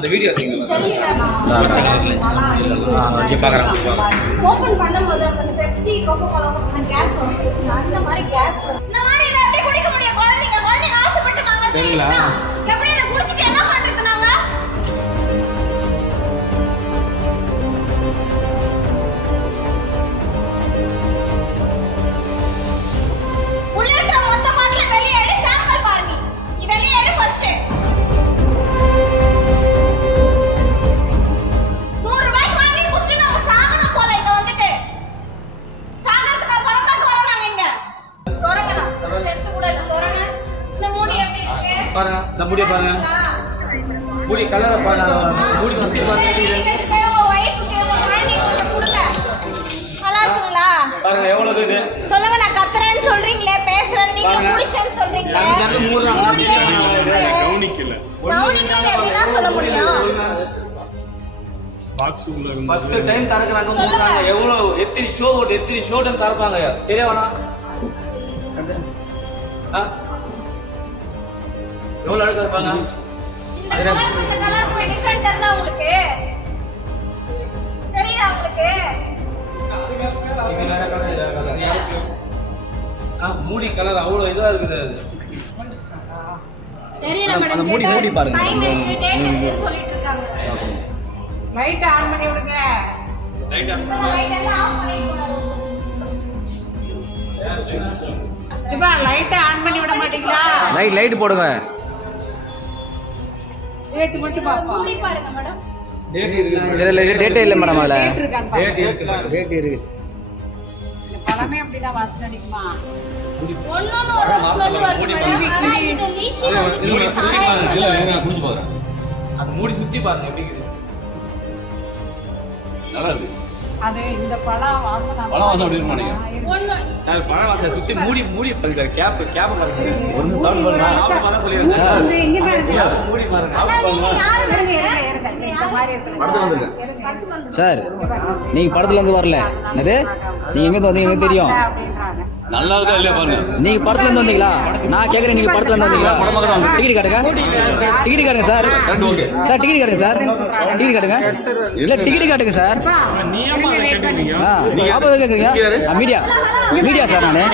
அந்த video open பண்ணும்போது அந்த பெப்சி கோகோ கோலா கேஸ் வரும் அந்த மாதிரி கேஸ் இந்த மாதிரி இத அப்படியே குடிக்க முடியும் குழந்தைங்க ஆசைப்பட்டு வாங்குறீங்களா எப்படி இத குடிச்சிட்டு என்ன பண்றது நாங்க உள்ள இருக்க மொத்த பாட்டில வெளிய எடு சாம்பிள் பாருங்க நீ வெளிய எடு ஃபர்ஸ்ட் பாருங்க இந்த முடிய பாருங்க முடி கலரை பாருங்க முடி சுத்தி பாருங்க எவ்வளவு இது சொல்லுங்க நான் கத்துறேன்னு சொல்றீங்களே பேசுறேன் நீங்க முடிச்சேன்னு சொல்றீங்க கவனிக்கல என்ன சொல்ல முடியும் பாக்ஸுக்குள்ள இருந்து ஃபர்ஸ்ட் டைம் தரக்குறாங்க மூடுறாங்க எவ்வளவு எத்தனை ஷோட்டன் தரப்பாங்க தெரியவனா எவ்வளவு அழகா இருப்பாங்க இந்த கலர் போய் டிஃபரண்ட் தெரியல உங்களுக்கு தெரியுதா உங்களுக்கு மூடி கலர் அவ்வளவு இதா இருக்குது அது தெரியல மேடம் அந்த மூடி பாருங்க டைம் இருக்கு டேட் இருக்குன்னு சொல்லிட்டு இருக்காங்க லைட் ஆன் பண்ணி விடுங்க லைட் எல்லாம் ஆஃப் பண்ணிடுங்க இப்ப லைட் ஆன் பண்ணி விட மாட்டீங்களா லைட் போடுங்க டேட் மட்டும் பாப்போம் மூடி பாருங்க மேடம் டேட் இருக்கு சரி டேட்டே இல்ல மேடம் அதுல டேட் இருக்கான்னு டேட் பாப்போம் இருக்கு டேட் இருக்கு இந்த பழமே அப்படிதான் வாசனை அடிக்குமா ஒண்ணொண்ணு ஒரு ஸ்மெல் வருது மேடம் ஆனா இது லீச்சி வந்து சாயம் குடிச்சு பாருங்க அந்த மூடி சுத்தி பாருங்க எப்படி இருக்குது நல்லா இருக்கு அது இந்த பழம் வாசனை அப்படி இருக்க மாட்டேங்குது ஒண்ணு பழ வாசனை சுத்தி மூடி பாருங்க கேப் பாருங்க ஒரு சாப்பிட்டு பாருங்க சாப்பிட்டு சொல்லிருங்க சார் வந்து இங்க பாருங்க மூடி பாருங்க ஆனா நீங்க யாரு இருங்க இந்த மாதிரி இருக்கு படத்துல வந்துருங்க படத்துக்கு வந்து சார் நீங்க படத்துல இருந்து வரல என்னது நீங்க எங்க இருந்து வந்தீங்க எனக்கு தெரியும் அப்படின்றாங்க நல்லா இருக்கா இல்லையா பாருங்க நீங்க படத்துல இருந்து வந்தீங்களா நான் கேக்குறேன் நீங்க படத்துல இருந்து வந்தீங்களா டிக்கெட் காட்டுங்க டிக்கெட் காட்டுங்க சார் ஓகே சார் டிக்கெட் காட்டுங்க சார் டிக்கெட் காட்டுங்க இல்ல டிக்கெட் காட்டுங்க சார் நீ ஏமா கேட்டீங்க ஆ அப்ப கேக்குறீங்க மீடியா சார் நானு